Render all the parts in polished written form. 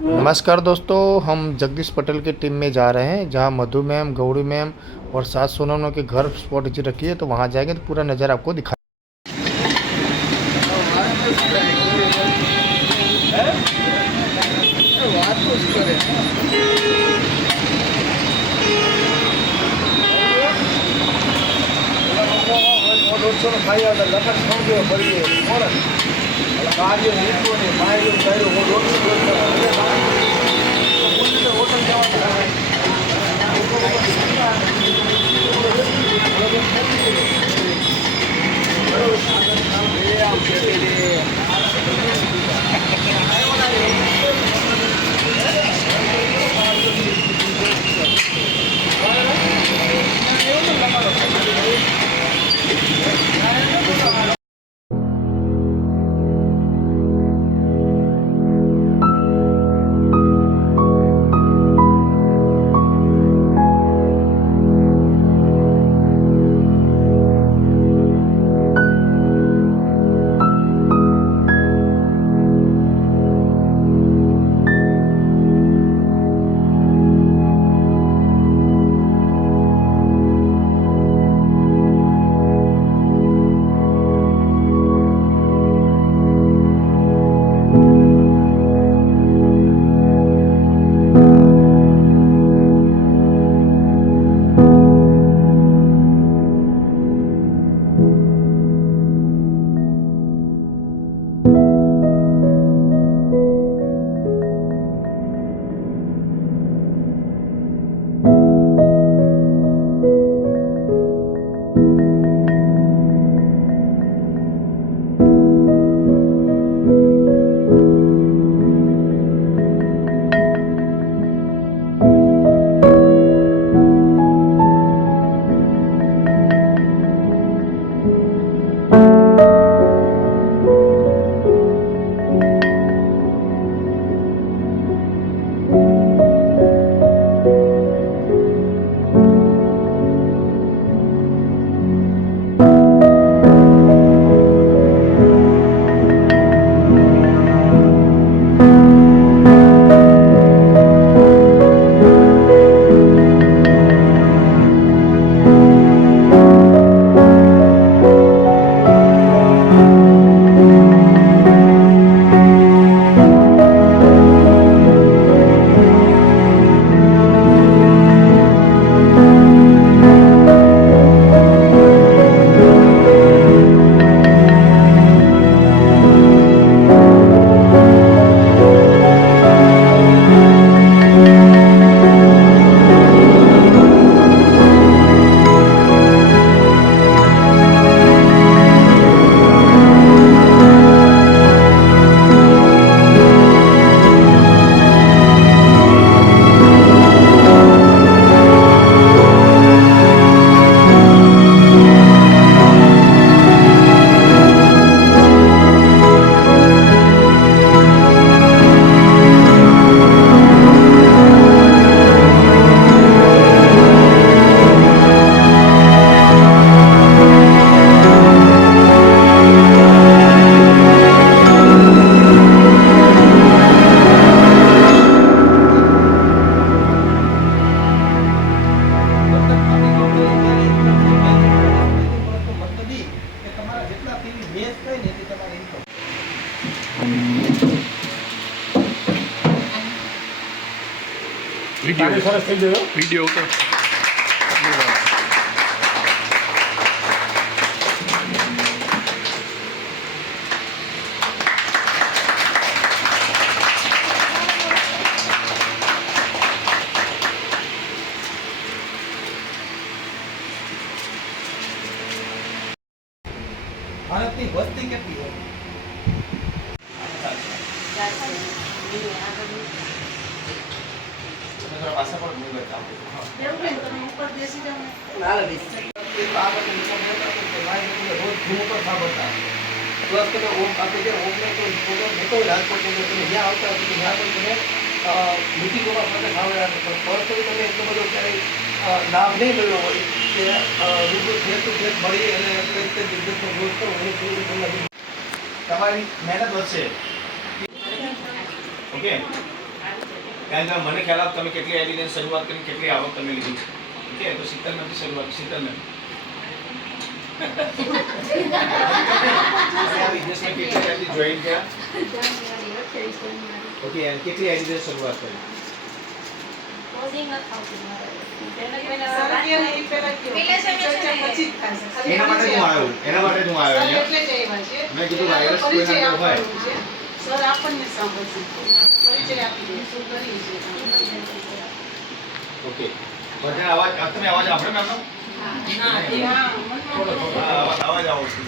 नमस्कार दोस्तों, हम जगदीश पटेल की टीम में जा रहे हैं जहां मधु मैम, गौरी मैम और सात सोनम के घर स्पॉट रखी है। तो वहां जाएंगे तो पूरा नज़ारा आपको दिखा। वीडियो का ભારતની વસ્તી કેટલી હોય? પ્લસ તમે આપણે જે ઓફલાઈન પ્રોગ્રામ થતો હોય રાજકોટ તમે જ્યાં આવતા હોય ત્યાં પણ તમે મિટિંગોમાં સાથે સાંભળ્યા છો પણ પર્સનલી તમે એટલો બધો ક્યારેય લાભ નહીં મળ્યો હોય કે બિલકુલ ફેસ ટુ ફેસ મળી અને કઈ રીતે બિઝનેસનો ગ્રોથ કરો એની તમારી મહેનત વધશે. ઓકે. ત્યાં મને ખ્યાલ આપ તમે કેટલી આઈડીની શરૂઆત કરી, કેટલી આવક તમે લીધી. ઓકે, તો 70 માંથી શરૂઆત. 70 બિઝનેસમાં કેટલી ટાઈમથી જોઈન થયા? ઓકે, અને કેટલી આઈડીની શરૂઆત કરી? એના માટે હું આવ્યો અહીંયા. મેં કીધું વાયરસ કોઈના અંદર હોય. સર આપણને સાંભળશે પરિચય આપી દે શું કરી છે. ઓકે, બધા અવાજ તમે અવાજ આપણે મેમનો અવાજ આવો છો.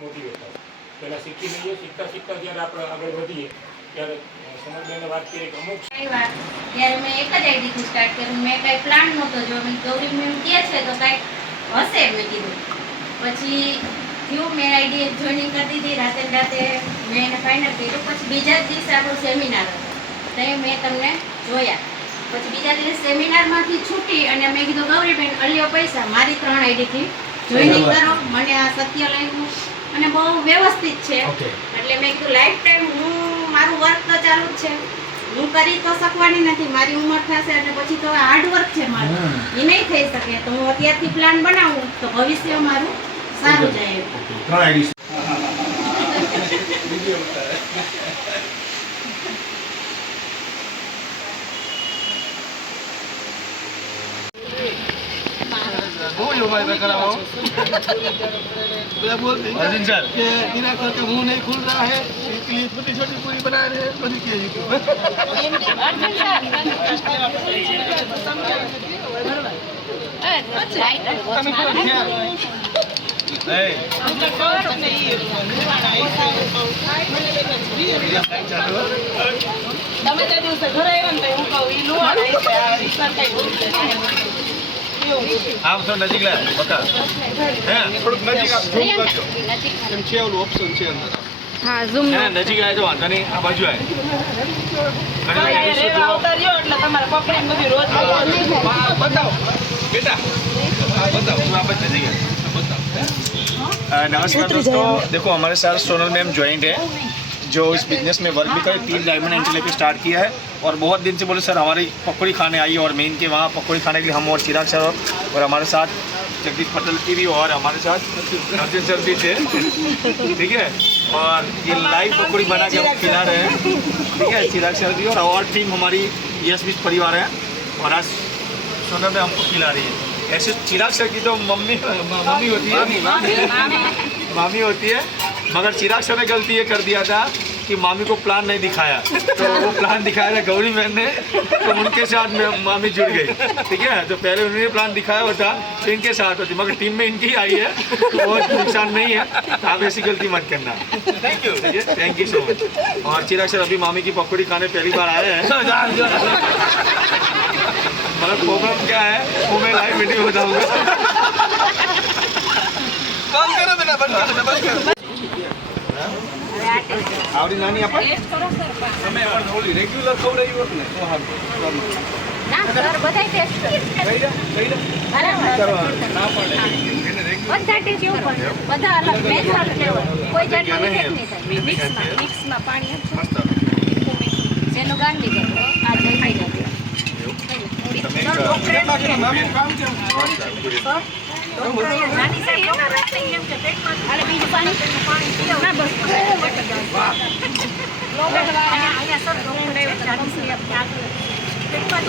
મોટિવેટર પહેલાં શીખી લઈએ, શીખતા જ્યારે આપણે આગળ વધીએ ત્યારે સમજદારને વાત કરીએ કે અમુક ત્યારે મેં એક જ આઈડીથી સ્ટાર્ટ કર્યું. મેં કાંઈ પ્લાન નહોતો જો મેં ગૌરી મેમ કહે છે તો કાંઈક હશે મેં કીધું. પછી થયું મેં આઈડી જોઈનિંગ કરી દીધી. રાતે મેં એને ફાઇનલ કર્યું. પછી બીજા જ દિવસે આપણો સેમિનાર હતો તો મેં તમને જોયા. પછી બીજા દિવસે સેમિનારમાંથી છૂટી અને મેં કીધું ગૌરીબેન અલ્યો પૈસા મારી 3 આઈડીથી જોઈનિંગ કરો. મને આ સત્ય લાગ્યું અને બહુ વ્યવસ્થિત છે. એટલે મેં કીધું લાઈફ ટાઈમ હું મારું વર્ક તો ચાલુ જ છે, હું કરી તો શકવાની નથી. મારી ઉંમર થશે એટલે પછી તો હાર્ડ વર્ક છે મારું, એ નહીં થઈ શકે. તો હું અત્યારથી પ્લાન બનાવું તો ભવિષ્ય મારું સારું જાય. 3 આઈડી अर्जुन सर बिना कर के मुंह नहीं खुल रहा है, इसके लिए छोटी छोटी पूरी बना रहे हैं. बंद किए તમે તે દિવસે ઘરે આવ્યા ને હું કહું ઈ લુવાડ આમ તો નજીક લે બકા હે થોડુંક નજીક આપ ઝૂમ કરજો એમ છે ઓલું ઓપ્શન છે અંદર. હા ઝૂમ હે નજીક આવે તો વાંધો નહીં, આ બાજુ આવે આવતા રહ્યો એટલે તમારે પકડી બધી રોજ बताओ बेटा बताओ तू आप नजीक है बताओ. नमस्कार दोस्तों, देखो हमारे साथ सोनल मैम ज्वाइंट है जो इस बिजनेस में वर्क भी करे. 3 डायमंड एंट्री लेकर स्टार्ट किया है और बहुत दिन से बोले सर हमारी पकौड़ी खाने आई और मेन के वहाँ पकौड़ी खाने के लिए हम और चिराग सर और हमारे साथ जगदीश पटेल की भी और हमारे साथ अर्जुन सर भी थे. ठीक है, और ये लाइव पकौड़ी बना के हम खिला रहे हैं. ठीक है, चिराग सर भी और टीम हमारी यस बीच परिवार है और आज सोनल में हमको खिला रही है. ऐसे चिराग सर की तो मम्मी होती है, मामी होती है, मगर चिराग सर ने गलती ये कर दिया था कि मामी को प्लान नहीं दिखाया. तो वो प्लान दिखाया था गौरी मैम ने, तो उनके साथ मामी जुड़ गई. ठीक है, तो पहले उन्होंने प्लान दिखाया हुआ था तो इनके साथ होती, मगर टीम में इनकी आई है तो वो नुकसान नहीं है. तो आप ऐसी गलती मत करना. Thank you. ठीक है, थैंक यू सो मच. और चिराग सर अभी मामी की पकौड़ी खाने पहली बार आए हैं. मगर प्रॉब्लम क्या है वो मैं लाइव वीडियो बताऊंगा. बंद करो बेटा, बंद करो. આવડી નાની આપણે તમે પણ ઓલી રેગ્યુલર ખવડાવી હોત ને તો હા ના સર બધાય ટેસ્ટ ના પડે એને રેગ્યુલર બધા ટેસ્ટ ઉપર બધા અલગ નેચરલ ફ્લેવર કોઈ જાતનો ઇફેક્ટ નહીં થાય. મિક્સમાં પાણી જેનું ગાંધી કરો આ જઈ ખાઈ જશે. નાની સાહેબ એમ કે પેટમાં બીજું પાણી ના બસ અહીંયા સર ડોક્ટર પેટમાં